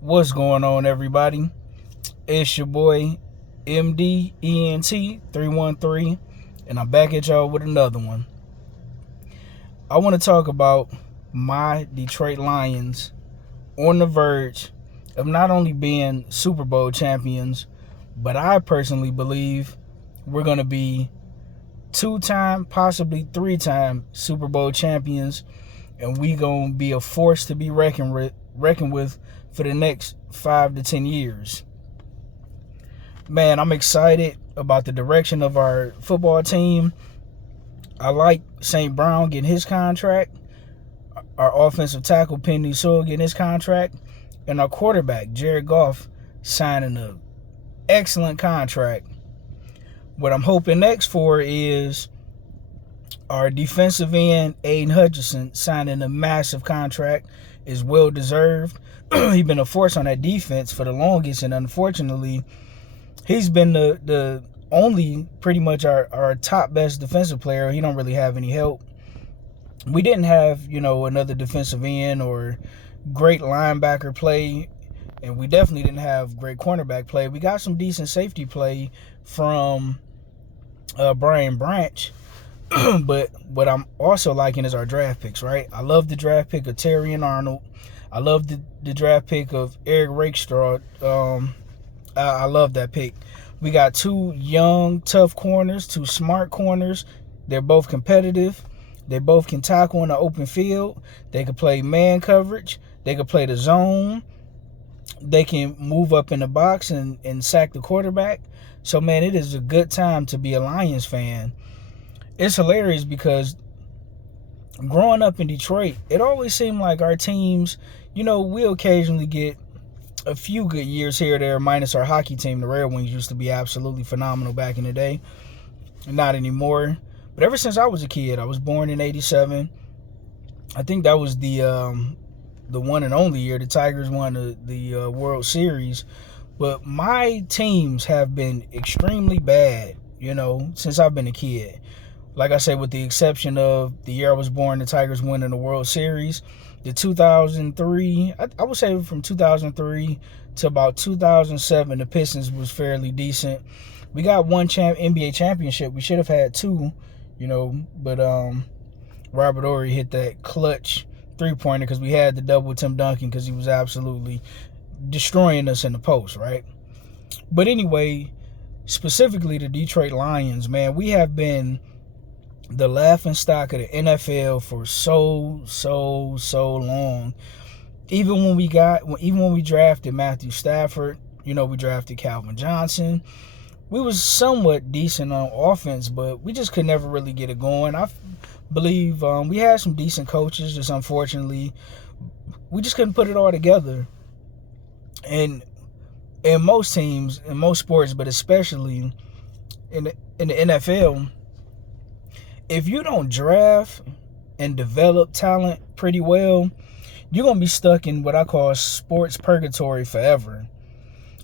What's going on, everybody? It's your boy MDENT313, and I'm back at y'all with another one. I want to talk about my Detroit Lions on the verge of not only being Super Bowl champions, but I personally believe we're going to be two-time, possibly three-time Super Bowl champions, and we going to be a force to be reckoned with for the next 5 to 10 years. Man, I'm excited about the direction of our football team. I like St. Brown getting his contract, our offensive tackle Penny Sewell getting his contract, and our quarterback Jared Goff signing an excellent contract. What I'm hoping next for is our defensive end Aiden Hutchinson signing a massive contract. Is well deserved. He's been a force on that defense for the longest, and unfortunately, he's been the only pretty much our top best defensive player. He don't really have any help. We didn't have, another defensive end or great linebacker play, and we definitely didn't have great cornerback play. We got some decent safety play from Brian Branch, but what I'm also liking is our draft picks, right? I love the draft pick of Terry and Arnold. I love the draft pick of Eric Rakestraw. I love that pick. We got two young, tough corners, two smart corners. They're both competitive. They both can tackle in the open field. They can play man coverage. They can play the zone. They can move up in the box and sack the quarterback. So, man, it is a good time to be a Lions fan. It's hilarious because growing up in Detroit, it always seemed like our teams, we occasionally get a few good years here or there, minus our hockey team. The Red Wings used to be absolutely phenomenal back in the day. Not anymore. But ever since I was a kid, I was born in '87. I think that was the one and only year the Tigers won the World Series. But my teams have been extremely bad, since I've been a kid. Like I said, with the exception of the year I was born, the Tigers winning the World Series. The 2003, I would say from 2003 to about 2007, the Pistons was fairly decent. We got one NBA championship. We should have had two, but Robert Horry hit that clutch three-pointer because we had the double Tim Duncan because he was absolutely destroying us in the post, right? But anyway, specifically the Detroit Lions, man, we have been the laughing stock of the NFL for so long. Even when we drafted Matthew Stafford, we drafted Calvin Johnson. We was somewhat decent on offense, but we just could never really get it going. I believe we had some decent coaches, just unfortunately, we just couldn't put it all together. And in most teams, in most sports, but especially in the NFL, if you don't draft and develop talent pretty well, you're going to be stuck in what I call sports purgatory forever.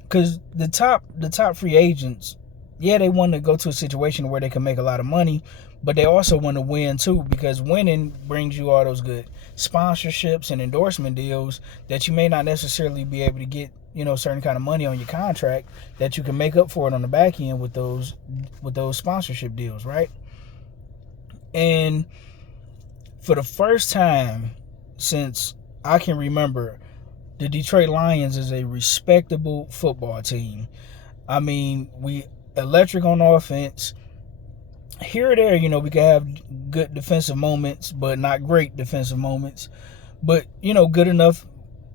Because the top free agents, yeah, they want to go to a situation where they can make a lot of money, but they also want to win too, because winning brings you all those good sponsorships and endorsement deals that you may not necessarily be able to get, certain kind of money on your contract that you can make up for it on the back end with those sponsorship deals, right? And for the first time since I can remember, the Detroit Lions is a respectable football team. I mean, we electric on offense. Here or there, we can have good defensive moments, but not great defensive moments. But, good enough,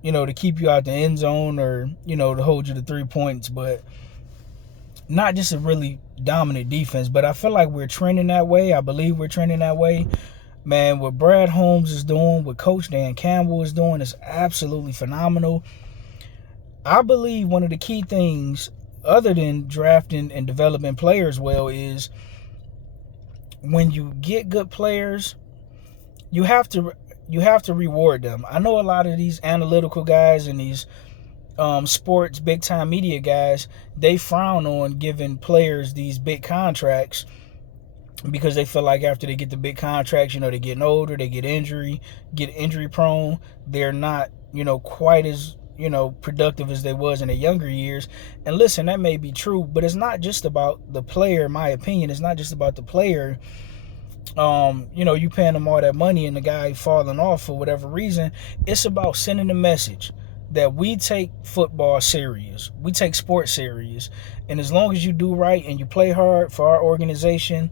to keep you out the end zone or, to hold you to 3 points. But not just a really dominant defense, but I feel like we're trending that way. I believe we're trending that way. Man, what Brad Holmes is doing, what Coach Dan Campbell is doing is absolutely phenomenal. I believe one of the key things, other than drafting and developing players well, is when you get good players, you have to reward them. I know a lot of these analytical guys and these sports big time media guys, they frown on giving players these big contracts because they feel like after they get the big contracts, they're getting older, they get injury prone, they're not quite as productive as they was in their younger years. And listen, that may be true, but it's not just about the player. In my opinion, it's not just about the player. You paying them all that money and the guy falling off for whatever reason. It's about sending a message that we take football serious. We take sports serious. And as long as you do right and you play hard for our organization,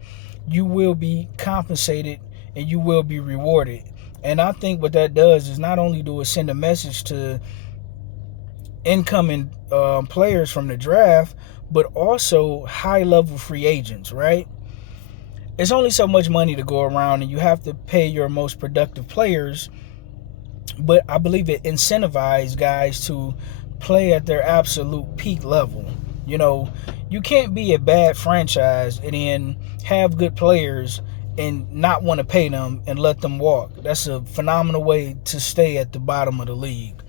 you will be compensated and you will be rewarded. And I think what that does is not only do it send a message to incoming players from the draft, but also high-level free agents, right? It's only so much money to go around, and you have to pay your most productive players. But I believe it incentivizes guys to play at their absolute peak level. You can't be a bad franchise and then have good players and not want to pay them and let them walk. That's a phenomenal way to stay at the bottom of the league.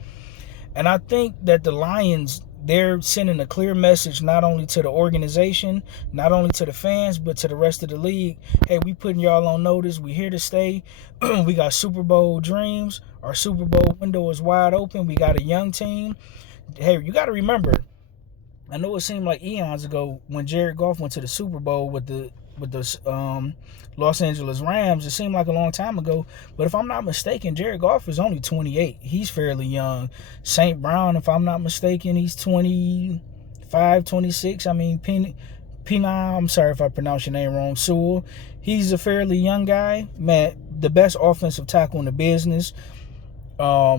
And I think that the Lions, they're sending a clear message not only to the organization, not only to the fans, but to the rest of the league. Hey, we putting y'all on notice. We here to stay. We got Super Bowl dreams. Our Super Bowl window is wide open. We got a young team. Hey, you got to remember, I know it seemed like eons ago when Jared Goff went to the Super Bowl with the Los Angeles Rams. It seemed like a long time ago, but if I'm not mistaken, Jared Goff is only 28. He's fairly young. St. Brown, if I'm not mistaken, he's 25, 26. I mean, Pina, I'm sorry if I pronounced your name wrong, Sewell. He's a fairly young guy. Man, the best offensive tackle in the business.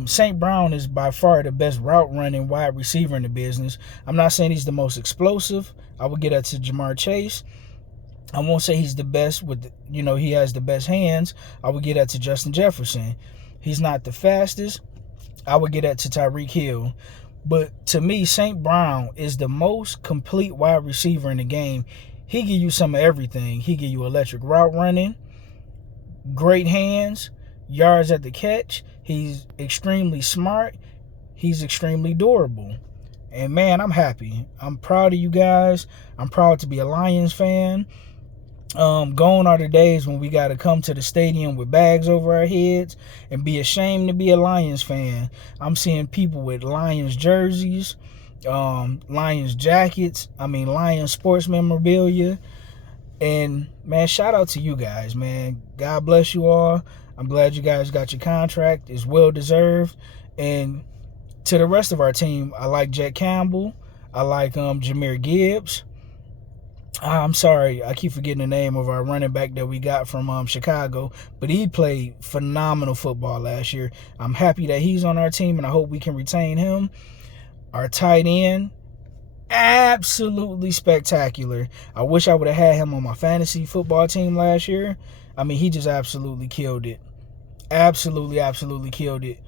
St. Brown is by far the best route running wide receiver in the business. I'm not saying he's the most explosive. I would get that to Jamar Chase. I won't say he's the best with, he has the best hands. I would get that to Justin Jefferson. He's not the fastest. I would get that to Tyreek Hill. But to me, St. Brown is the most complete wide receiver in the game. He give you some of everything. He give you electric route running, great hands, yards at the catch. He's extremely smart. He's extremely durable. And man, I'm happy. I'm proud of you guys. I'm proud to be a Lions fan. Gone are the days when we got to come to the stadium with bags over our heads and be ashamed to be a Lions fan. I'm seeing people with Lions jerseys, Lions jackets, Lions sports memorabilia. And man, shout out to you guys, man. God bless you all. I'm glad you guys got your contract. It's well deserved. And to the rest of our team, I like Jack Campbell. I like Jahmyr Gibbs. I'm sorry, I keep forgetting the name of our running back that we got from Chicago, but he played phenomenal football last year. I'm happy that he's on our team, and I hope we can retain him. Our tight end, absolutely spectacular. I wish I would have had him on my fantasy football team last year. He just absolutely killed it. Absolutely killed it.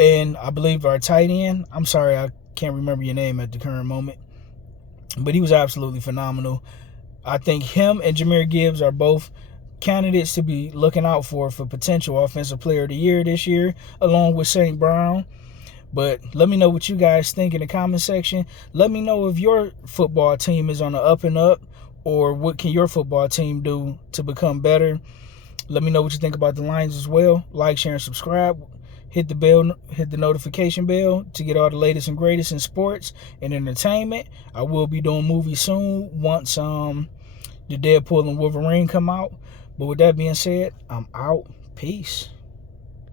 And I believe our tight end, I'm sorry, I can't remember your name at the current moment, but he was absolutely phenomenal. I think him and Jahmyr Gibbs are both candidates to be looking out for potential Offensive Player of the Year this year, along with St. Brown. But let me know what you guys think in the comment section. Let me know if your football team is on the up and up, or what can your football team do to become better. Let me know what you think about the Lions as well. Like, share, and subscribe. Hit the bell, hit the notification bell to get all the latest and greatest in sports and entertainment. I will be doing movies soon once the Deadpool and Wolverine come out. But with that being said, I'm out. Peace.